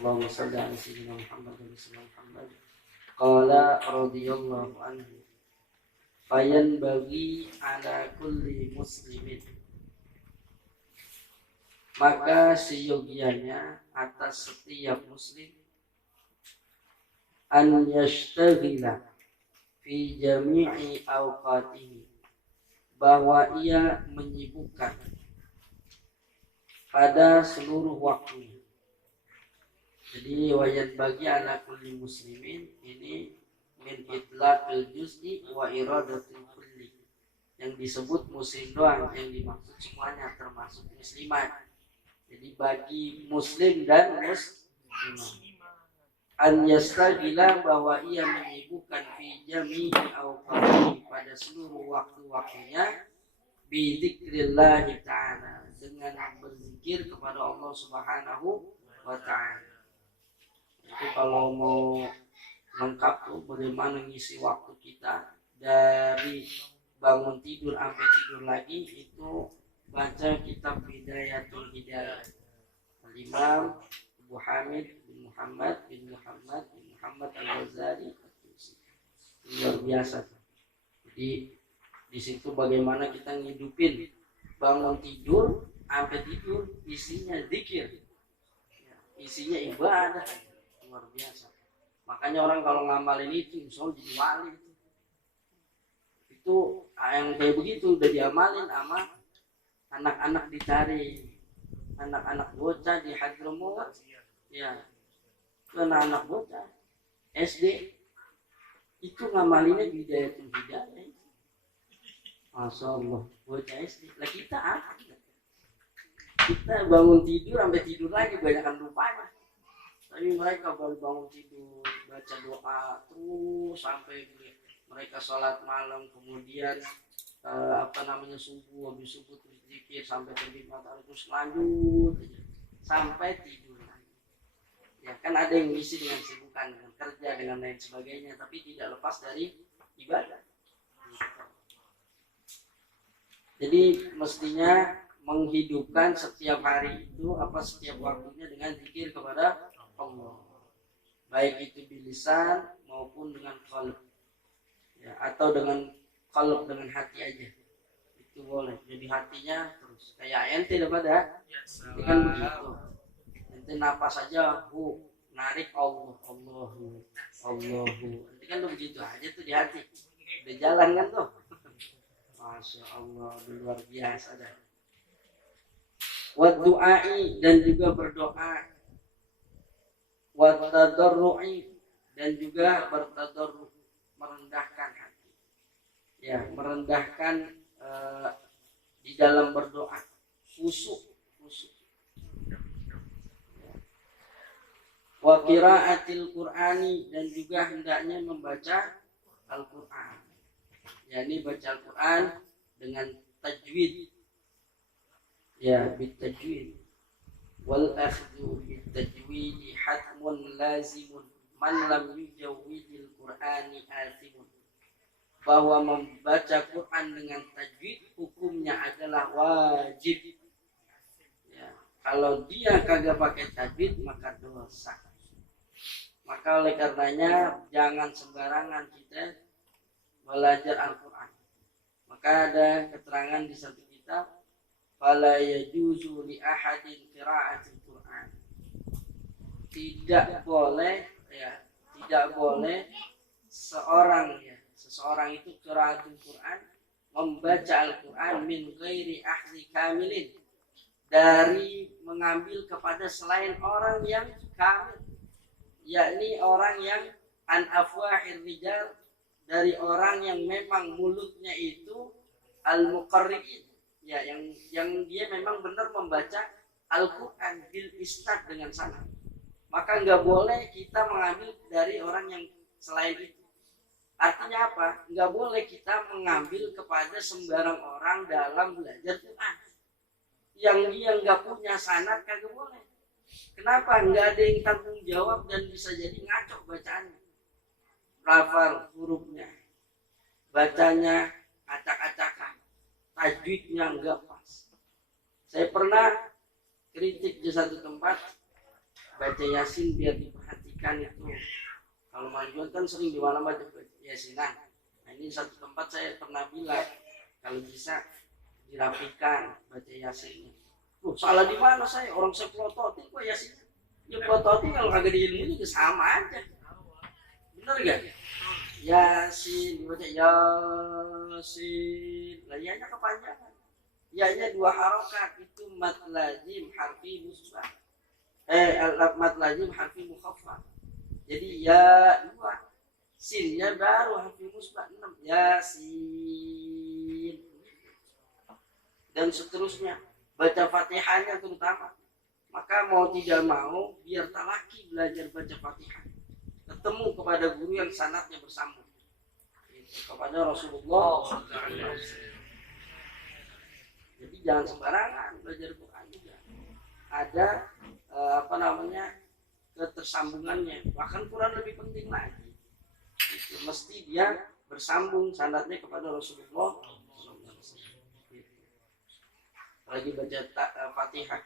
Allahumma salli ala sayyidina Muhammad wa sallam Muhammad. Qala radhiyallahu anhu. Fayanbaghi ala kulli muslimin. Maka seyogianya atas setiap muslim an yashtaghila fi jami'i awqatihi, bahwa ia menyibukkan pada seluruh waktunya. Jadi wayat bagi ala kulli muslimin ini min itlaqil juz'i wa iradatil kulli. Yang disebut muslim doang, yang dimaksud semuanya termasuk muslimat. Jadi bagi muslim dan muslimah. An yastagila, bahwa ia menyibukkan fi jami'i awqatihi, pada seluruh waktu-waktunya bi dzikrillah ta'ala, dengan berzikir kepada Allah Subhanahu wa ta'ala. Itu kalau mau lengkap tuh bagaimana ngisi waktu kita dari bangun tidur sampai tidur lagi, itu baca kitab Bidayatul Hidayah Al-Imam Abu Hamid bin Muhammad Al-Ghazali. Luar biasa. Jadi di situ bagaimana kita ngidupin bangun tidur sampai tidur isinya zikir, isinya ibadah. Luar biasa. Makanya orang kalau ngamalin itu insya Allah jadi wali. Itu yang kayak begitu udah diamalin sama anak-anak dicari, anak-anak bocah di Hadramut, ya, anak-anak bocah SD itu ngamalinnya Bidayatul Hidayah. Masya Allah, bocah SD. Lah kita apa? Kita bangun tidur sampai tidur lagi, banyakan lupanya. Tapi mereka baru bangun tidur baca doa terus sampai mereka sholat malam, kemudian subuh, habis subuh terus zikir sampai terbit matahari, terus lanjut aja sampai tidur lagi. Ya kan ada yang ngisi dengan sibukan, dengan kerja, dengan lain sebagainya, tapi tidak lepas dari ibadah. Jadi mestinya menghidupkan setiap hari itu setiap waktunya dengan zikir kepada Allah, baik itu bilisan maupun dengan qalb, ya, atau dengan qalb dengan hati aja itu boleh. Jadi hatinya terus kayak ente dapat ya, itu kan begitu. Ente napas saja narik Allahu, itu kan tuh begitu aja tuh di hati, udah jalan kan tuh. Masya Allah, luar biasa dah. Wa du'ai, dan juga berdoa, wa tadarru'i, dan juga bertadarru', merendahkan hati, ya, merendahkan di dalam berdoa, khusyuk. Wa qiraatil Qur'ani, dan juga hendaknya membaca Al-Qur'an. yakni baca Al-Quran dengan tajwid, ya, bitajwid. Wal akhdhu bitajwid hatmun lazimun man lam yujawwidil Qur'ani athimun. Bahwa membaca Quran dengan tajwid hukumnya adalah wajib. Ya, kalau dia kagak pakai tajwid maka dosa. Maka oleh karenanya jangan sembarangan kita belajar Al-Quran. Maka ada keterangan di satu kitab, fala yajuzu li ahadin qira'atul Quran. Tidak boleh seseorang itu qira'atul Quran, membaca Al-Quran min ghairi ahli kamilin, dari mengambil kepada selain orang yang kamil, yakni orang yang an afwahir rijal, dari orang yang memang mulutnya itu al-muqarri'in, ya, yang dia memang benar membaca Al-Quran bil isnad dengan sanad. Maka nggak boleh kita mengambil dari orang yang selain itu. Artinya apa? Nggak boleh kita mengambil kepada sembarang orang dalam belajar Quran. Yang dia nggak punya sanad kagak boleh. Kenapa? Nggak ada yang tanggung jawab dan bisa jadi ngaco bacaannya. Lafal hurufnya, bacanya acak-acakan, tajwidnya enggak pas. Saya pernah kritik di satu tempat, baca Yasin biar diperhatikan itu. Kalau Manjuan kan sering di mana baca Yasinan. Nah, ini satu tempat saya pernah bilang kalau bisa dirapikan baca Yasinnya. Salah di mana saya? Orang saya pelototin kok Yasin. Ya pelototin kalau kagak di ilmu juga sama aja. Bener gak? Yasin dibaca Yasin. Lah ianya kepanjangan. Ianya 2 harokat itu mad lazim harfi musbah. Mad lazim harfi mukhaffaf. Jadi ya 2. Sinnya baru harfi musbah 6. Yasin. Dan seterusnya. Baca Fatihahnya terutama. Maka mau tidak mau biar talaki belajar baca Fatihah. Ketemu kepada guru yang sanadnya bersambung. Kepada Rasulullah SAW. Jadi jangan sembarangan belajar Quran juga. Ada ketersambungannya. Bahkan Quran lebih penting lagi. Itu mesti dia bersambung sanadnya kepada Rasulullah SAW. Lagi baca Fatihah.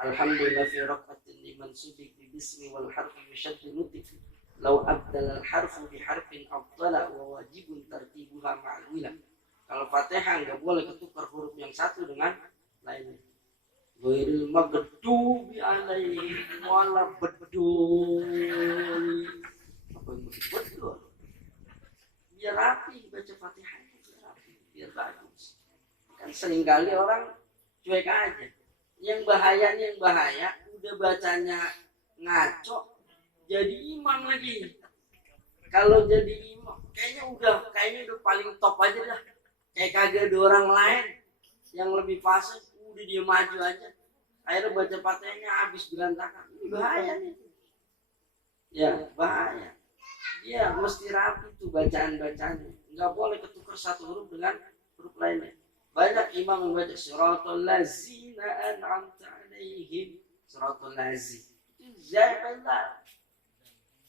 Alhamdulillah fi raqatin liman sudik bi bismi wal harfi yushaddu nutik. Law abdal al harfu bi harfin afdala wa wajibun tartibuha ma'al wila. Kalau Fatihah enggak boleh ketukar huruf yang satu dengan lainnya. Ghairil maghdubi alaihim waladdallin. Apa yang betul? Biar rapi baca Fatihahnya, biar rapi, biar bagus. Kan seringkali orang cuek aja. Yang bahaya udah bacanya ngaco jadi imam lagi. Kalau jadi imam kayaknya udah paling top aja dah. Kayak kagak ada orang lain yang lebih fasih, udah dia maju aja. Akhirnya baca Fatihahnya habis berantakan. Ini bahaya nih. Ya, bahaya. Dia mesti rapi tuh bacaan-bacaannya. Enggak boleh ketukar satu huruf dengan huruf lainnya. Banyak imam membaca siratal ladzina an'amta 'alaihim, siratal lazim. Itu zailah.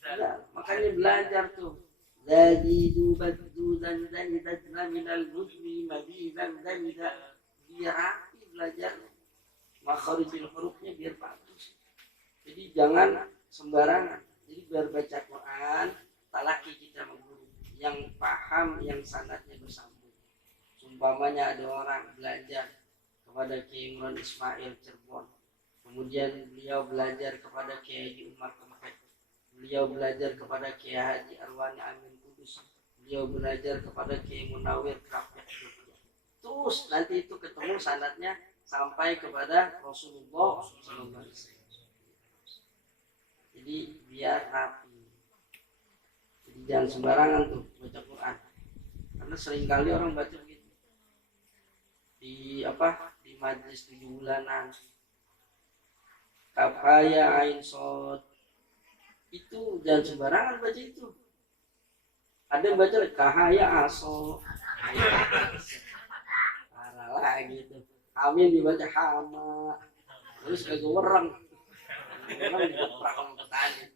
Ya, makanya belajar tuh. Zajidu baddu dan zaidatna minal mudmi madidan zaidah. Biar rapi belajarnya. Makharijul hurufnya biar bagus. Jadi jangan sembarangan. Jadi biar baca Quran, talaki kita mengguru yang paham, yang sanadnya bersambung. Umpamanya ada orang belajar kepada Kiai Imran Ismail Cirebon, kemudian beliau belajar kepada Kiai Haji Umar Kempek, beliau belajar kepada Kiai Haji Arwani Amin Kudus, beliau belajar kepada Kiai Munawir Krafet. Terus nanti itu ketemu sanadnya sampai kepada Rasulullah SAW. Jadi biar rapi. Jadi jangan sembarangan tuh baca Quran. Karena seringkali orang baca begitu. Di majelis 7 bulanan kafaya ain sod itu jangan sembarangan baca itu. Ada yang baca kahaya aso parah lah gitu. Amin dibaca hama, terus kagak wereng diprak sama petani.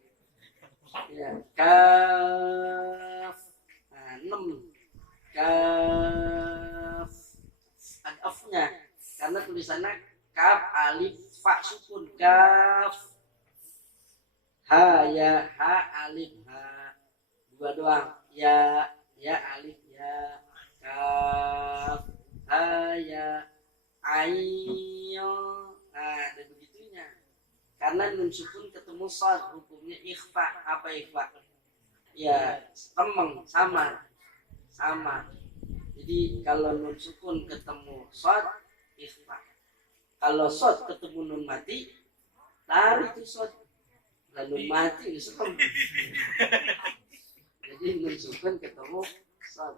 Ya, kaf 6 kaf ada F-nya karena tulisannya kaf alif fa sukun kaf ha ya ha alif ha 2 doang ya alif ya kaf ha ya ain. Nah ada begitunya karena nun sukun ketemu shad hukumnya ikhfa. Apa ikhfa? Ya temeng sama. Jadi kalau nun sukun ketemu shad ikhfa. Kalau shad ketemu nun mati lari tuh shad. Lalu mati serem. Jadi nun sukun ketemu shad.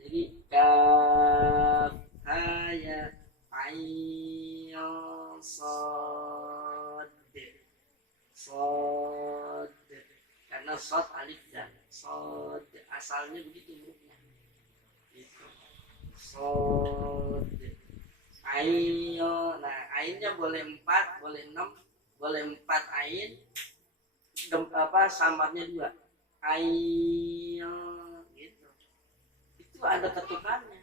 Jadi kaf ha ya ain shad. Karena shad alif dan shad asalnya begitu hurufnya. Sod ayo. Nah ainnya boleh 4, boleh 6, boleh 4 ain. Samarnya 2 ayo gitu. Itu ada ketukannya.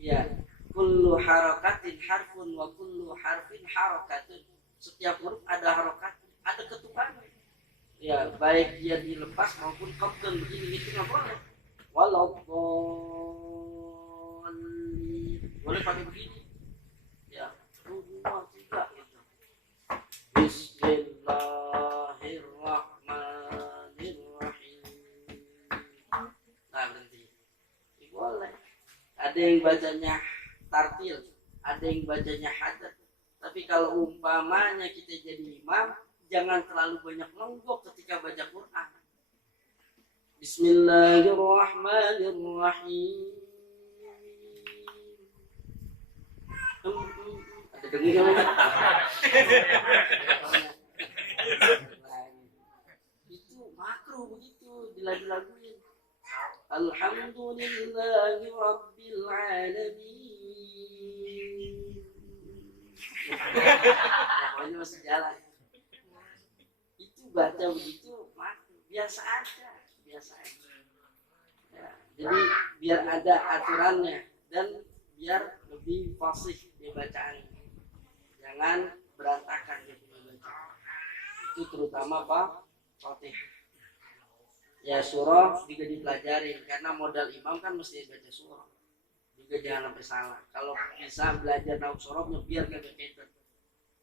Ya, kullu harakatin harfun wa kullu harfin harakatun. Setiap huruf ada harakatnya. ada ketukannya. Ya, baik dia dilepas maupun qabdan begini itu nggak boleh. Walau boleh pakai begini. Ya, 2, 3 gitu. Bismillahirrahmanirrahim. Nah, berhenti. Ya, boleh. Ada yang bacanya tartil, ada yang bacanya hadat. Tapi kalau umpamanya kita jadi imam, jangan terlalu banyak lenggok ketika baca Quran. Bismillahirrahmanirrahim. Ada dengar lagi. Itu makruh begitu dilagu-laguin. Alhamdulillahi Rabbil Alamin. Pokoknya masih jalan. Itu baca begitu makruh. Biasa aja. Ya, jadi biar ada aturannya dan biar lebih fasih di bacaan. Jangan berantakan di baca. Itu terutama Fatihah. Ya surah juga dipelajarin karena modal imam kan mesti baca surah. Juga jangan sampai salah. Kalau bisa belajar nauk surahnya biar gak beda.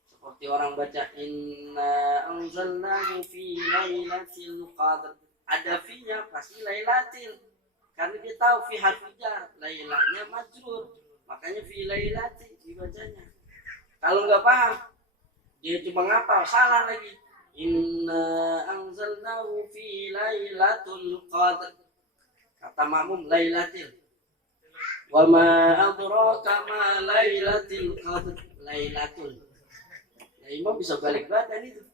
Seperti orang baca inna anzalnahu fi lailatul qadr. Ada fi-nya pasti lailatil. Karena dia tahu fi harfi jar, lailahnya majrur. Makanya fi lailatil dibacanya. Kalau enggak paham, dia cuma ngapal, salah lagi. Inna anzalnahu fi lailatul qadr. Kata makmum lailatil. Wa ma adraka ma lailatul qadr. Lailatul. Ya imam bisa balik badan itu.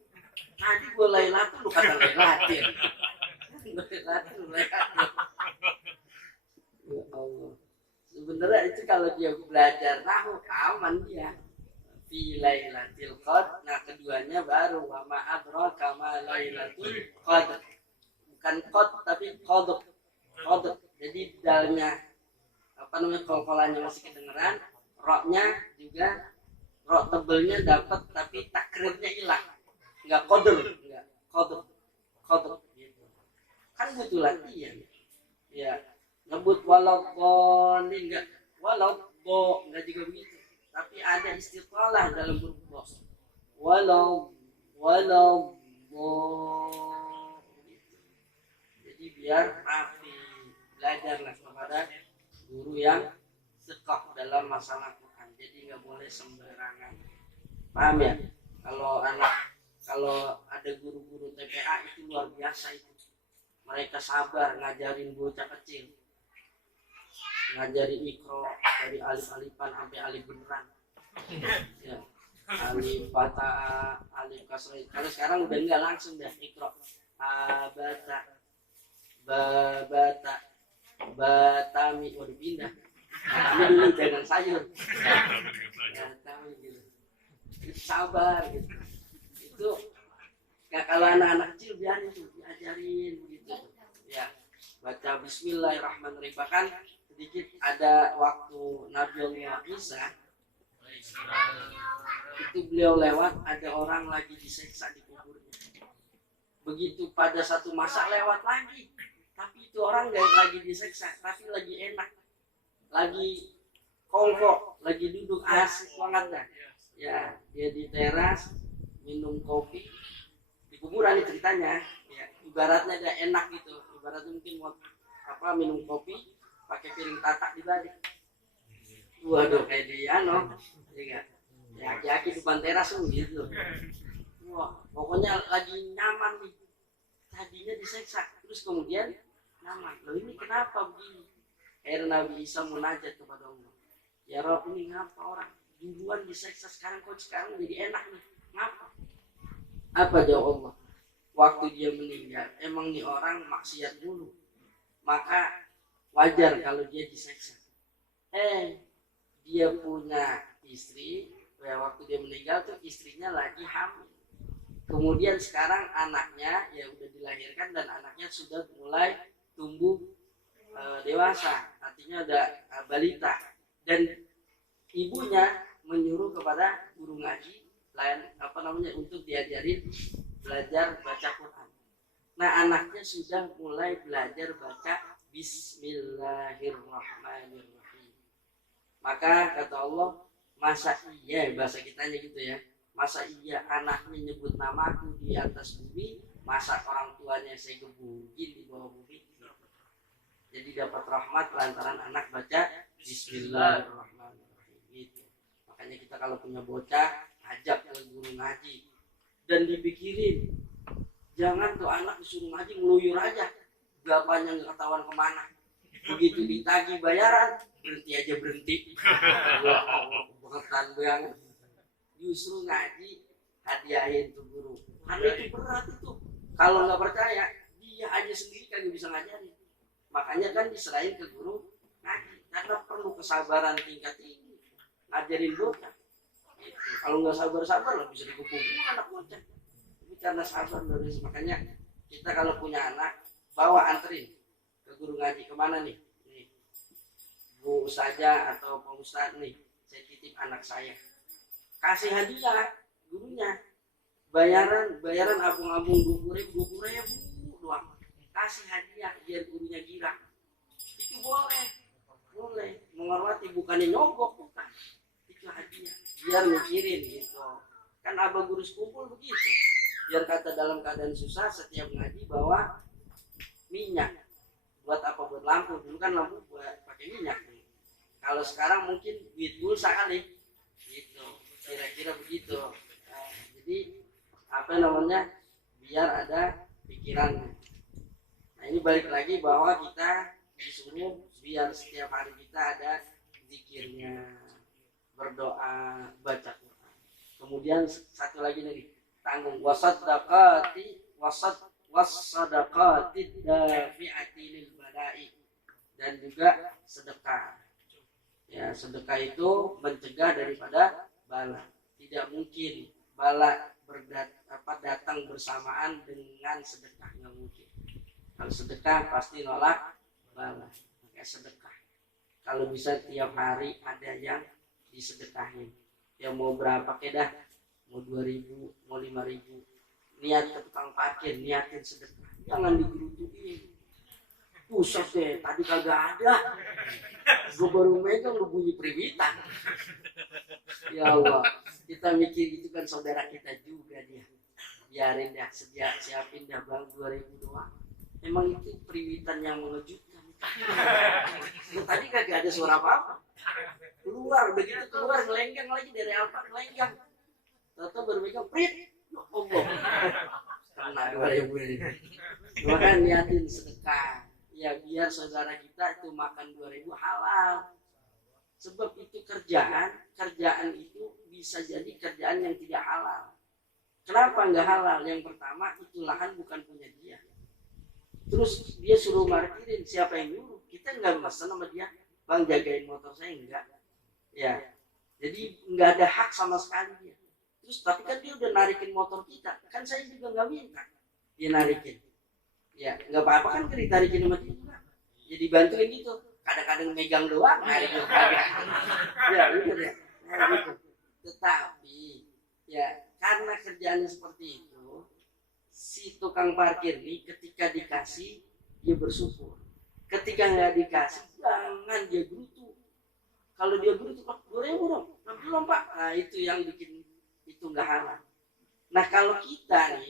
Tadi gua lailatul lu kata lailatil. Lailatul. Ya Allah. Sebenarnya itu kalau dia belajar nahwu aman dia. Fi lailatul qadr. Nah, keduanya baru wa ma adraka ma lailatul qadr. Bukan qad tapi qadr. Qadr. Jadi dalnya kolkolannya masih kedengeran, roknya juga rok tebelnya dapat tapi takribnya hilang. Enggak qadr, enggak qadr. Gitu. Kan butuh latihan. Ya, nyebut waladhdallin enggak enggak juga begitu. Tapi ada istiqalah dalam huruf dha. Walau gitu. Jadi biar rapi, belajarlah kepada guru yang sekok dalam masalah Quran. Jadi nggak boleh sembarangan. Paham ya? Kalau ada guru-guru TPA itu luar biasa itu. Mereka sabar ngajarin bocah kecil. Ngajarin ikro dari alif-alifan sampai alif beneran. Ya. Alif bata, alif kasrah. Kalau sekarang udah enggak langsung dah ikro. Babata, batami, waduh pindah. Ini dulu jangan sayur. Batami gitu. Sabar gitu. Itu kalau anak-anak kecil biarin tuh diajarin begitu. Ya, baca Bismillahirrahmanirrahim. Bahkan sedikit ada waktu Nabi Isa itu beliau lewat, ada orang lagi disiksa di kuburnya. Begitu pada satu masa lewat lagi, tapi itu orang gak lagi disiksa, tapi lagi enak, lagi kongkok, lagi duduk asik banget dah. Ya, dia di teras minum kopi di kuburan ini ceritanya. Ya, ibaratnya dia enak gitu, ibaratnya mungkin minum kopi pakai piring tatak dibalik. Waduh kayak di ya aki-aki depan teras gitu. Wah, pokoknya lagi nyaman nih. Tadinya diseksa, terus kemudian nyaman. Loh ini kenapa begini? Akhirnya Nabi Isa munajat kepada Allah. Ya Rabb, ini ngapa orang duluan diseksa sekarang jadi enak nih? Ngapa? Apa jawab Allah? Waktu dia meninggal, emang nih orang maksiat dulu. Maka wajar kalau dia diseksa. Dia punya istri, ya waktu dia meninggal tuh istrinya lagi hamil. Kemudian sekarang anaknya ya udah dilahirkan dan anaknya sudah mulai tumbuh dewasa, artinya ada balita. Dan ibunya menyuruh kepada guru ngaji lain untuk diajarin belajar baca Quran. Nah, anaknya sudah mulai belajar baca Bismillahirrahmanirrahim. Maka kata Allah, masa iya, bahasa kitanya gitu ya, masa iya anak menyebut namaku di atas bumi, masa orang tuanya saya gebugin di bawah bumi. Jadi dapat rahmat lantaran anak baca Bismillahirrahmanirrahim gitu. Makanya kita kalau punya bocah, ajak ke guru ngaji dan dipikirin. Jangan tuh anak disuruh ngaji ngeluyur aja, bapaknya nggak ketahuan kemana. Begitu ditagih bayaran, berhenti aja berhenti. Ya Allah, kebangetan banget. Justru ngaji hadiahin tuh guru. Karena itu berat itu. Kalau nggak percaya, dia aja sendiri kagak bisa ngajarin. Makanya kan diserahin ke guru ngaji. Karena perlu kesabaran tingkat tinggi. Ngajarin bocah. Gitu. Kalau nggak sabar-sabar lah bisa dikumpulin anak bocah. Karena sabar terus, makanya kita kalau punya anak bawa anterin ke guru ngaji. Kemana nih? Nih, Bu Ustazah atau Pak Ustadz nih, saya titip anak saya. Kasih hadiah gurunya, bayaran abung-abung 20.000 doang. Kasih hadiah biar gurunya girang. Itu boleh menghormati, bukannya nyogok, bukan. Itu hadiah biar mikirin gitu. Kan abah guru sekumpul begitu. Biar kata dalam keadaan susah setiap ngaji bawa minyak. Buat apa? Buat lampu. Dulu kan lampu buat pakai minyak. Kalau sekarang mungkin duit pulsa kali. Gitu. Kira-kira begitu. Nah, jadi apa namanya? Biar ada pikirannya. Nah, ini balik lagi bahwa kita disuruh biar setiap hari kita ada zikirnya, berdoa, baca Quran. Kemudian satu lagi nih, tanggung wasadaqati dafi'ati lil bala'i, dan juga sedekah. Ya, sedekah itu mencegah daripada bala. Tidak mungkin bala datang bersamaan dengan sedekah, nggak mungkin. Kalau sedekah pasti nolak bala. Makanya sedekah. Kalau bisa tiap hari ada yang disedekahin. Ya mau berapa kedah? Mau 2.000, mau 5.000, niat ke tukang parkir, niatin sedekah, jangan digerutuin. Pusat deh, tadi kagak ada, gue baru megang lu bunyi periwitan. Ya Allah, kita mikir itu kan saudara kita juga dia. Biarin dah, siapin dah bang 2.000 doang. Emang itu periwitan yang mengejutkan. Tadi kagak ada suara apa-apa. Keluar, begitu keluar ngelenggang lagi dari Alfa, ngelenggang. Tahu bermegang prit, Allah, kena 2.000 ini. Maka niatin sedekah, ya biar saudara kita itu makan 2.000 halal. Sebab itu kerjaan itu bisa jadi kerjaan yang tidak halal. Kenapa nggak halal? Yang pertama itu lahan bukan punya dia. Terus dia suruh markirin, siapa yang nyuruh? Kita nggak mesen sama dia, bang jagain motor saya, enggak. Ya, jadi nggak ada hak sama sekali dia. Terus tapi kan dia udah narikin motor kita, kan saya juga nggak minta dia narikin. Ya nggak apa-apa kan ditarikin sama dia juga. Jadi bantuin gitu. Kadang-kadang megang doang, narikin kagak. Ya gitu ya. Nah, gitu. Tetapi ya karena kerjaannya seperti itu, si tukang parkir ini ketika dikasih dia bersyukur. Ketika nggak dikasih, jangan dia gerutu. Kalau dia gerutu, Pak, 2.000 dong, belum Pak. Nah itu yang bikin itu nggak halal. Nah kalau kita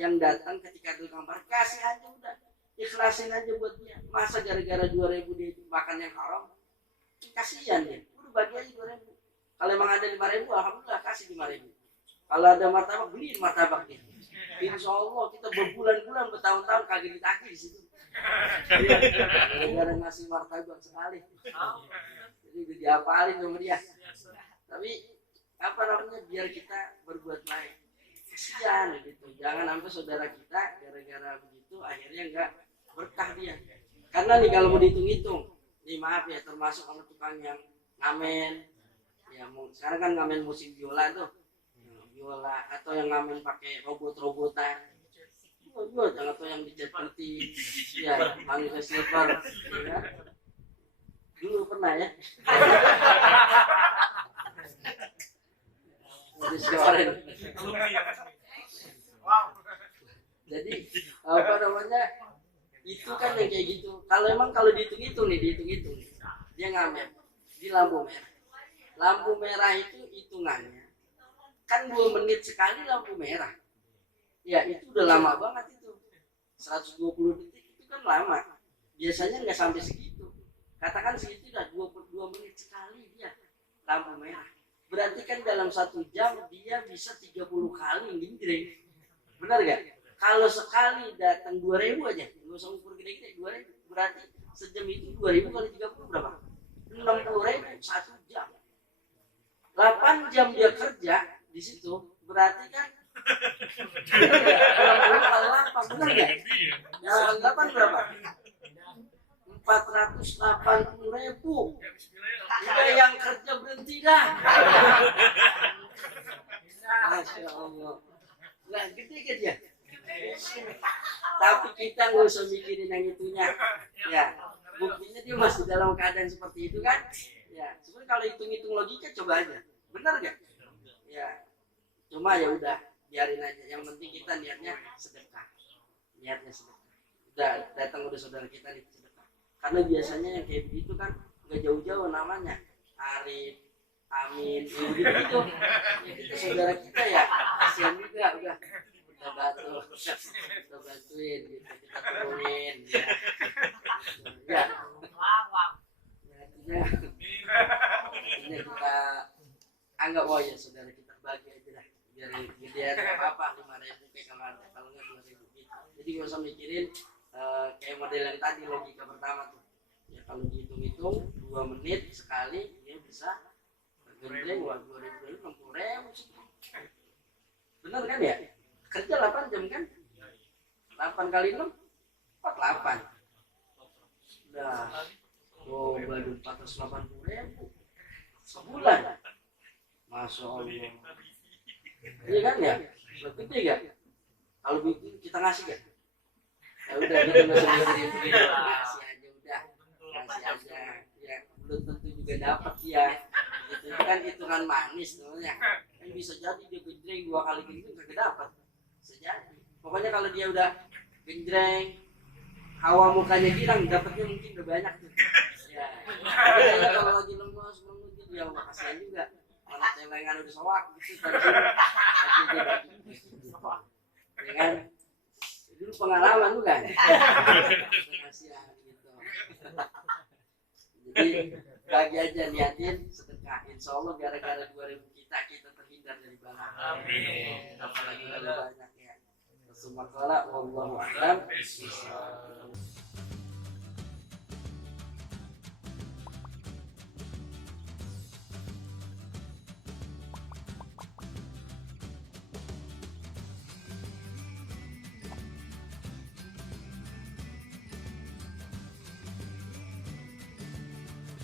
yang datang ketika tukang parkir, kasih aja udah, ikhlasin aja buat dia. Masa gara-gara 2.000 dia makan yang haram, kasihan dia. Udah bagi aja 2.000. Kalau emang ada 5.000, alhamdulillah kasih 5.000. Kalau ada martabak, beliin martabak dia. Insya Allah kita berbulan-bulan, bertahun-tahun kagak ditagih di situ. Gara-gara ngasih martabak sekali. Jadi udah diapalin sama dia. Tapi apa namanya, biar kita berbuat baik. Kasihan gitu. Jangan sampai saudara kita gara-gara begitu akhirnya enggak berkah dia. Karena nih kalau mau dihitung-hitung, nih maaf ya, termasuk sama tukang yang ngamen. Ya sekarang kan ngamen musim biola tuh. Biola atau yang ngamen pakai robot-robotan. Atau yang dicat putih. Ya, manusia silver. Ya. Dulu pernah ya. Wow. apa namanya, itu kan yang kayak gitu. Kalau dihitung-hitung nih, dia ngamen di lampu merah itu hitungannya kan 2 menit sekali lampu merah ya, itu udah lama banget itu. 120 detik itu kan lama, biasanya nggak sampai segitu, katakan segitu dah, 22 menit sekali dia lampu merah. Berarti kan dalam 1 jam dia bisa 30 kali ngindring, benar gak? Kalau sekali datang 2.000 aja, nggak usah ukur gede-gede, 2.000 berarti sejam itu 2.000 kali 30 berapa? 60.000 1 jam. 8 jam dia kerja di situ, berarti kan 60 kali 8, benar nggak? Yang 8 berapa? 480.000. Udah yang kerja berhenti dah. Masya Allah. Nah, gede kan ya? Tapi kita nggak usah mikirin yang itunya. Ya, buktinya dia masih dalam keadaan seperti itu kan? Ya, sebenarnya kalau hitung-hitung logika coba aja, benar nggak? Ya, cuma ya udah biarin aja. Yang penting kita niatnya sedekah. Udah datang udah saudara kita nih sedekah. Karena biasanya yang kayak begitu kan nggak jauh-jauh namanya Arif, Amin, gitu. Ya kita saudara kita ya, kasihan juga udah bantuin gitu, kita turunin ya. Artinya kita anggap oh ya saudara kita bagi aja lah, biar gedean apa 5.000 kayak kalau nggak 2.000 gitu. Jadi nggak usah mikirin kayak model yang tadi logika pertama tuh ya, kalau dihitung-hitung 2 menit sekali dia bisa gendeng 2.000 60.000 benar kan ya? Kerja 8 jam kan? 8 kali 6 48. Udah baru 480.000 sebulan. Masya Allah. Iya kan ya? Lebih gede gak? Kalau bikin kita ngasih gak? Ya udah kita nggak usah mikirin begitu. Ngasih aja udah. Ngasih aja. Ya belum tentu juga dapat ya. Itu kan hitungan manis sebenarnya. Kan bisa jadi dia genjreng 2 kali genjreng kagak dapat. Bisa jadi. Pokoknya kalau dia udah genjreng, hawa mukanya hilang, dapatnya mungkin udah banyak tuh. Ya. Jadi kalau lagi lemas gitu ya kasihan juga. Mana celengan udah soak gitu kan. Ya kan? Dulu pengalaman bukan? Kasihan gitu. Jadi bagi aja niatin sedekah. Insya Allah gara-gara 2.000 kita terhindar dari bala. Amin. Apalagi kalau banyak ya. Wallahu a'lam.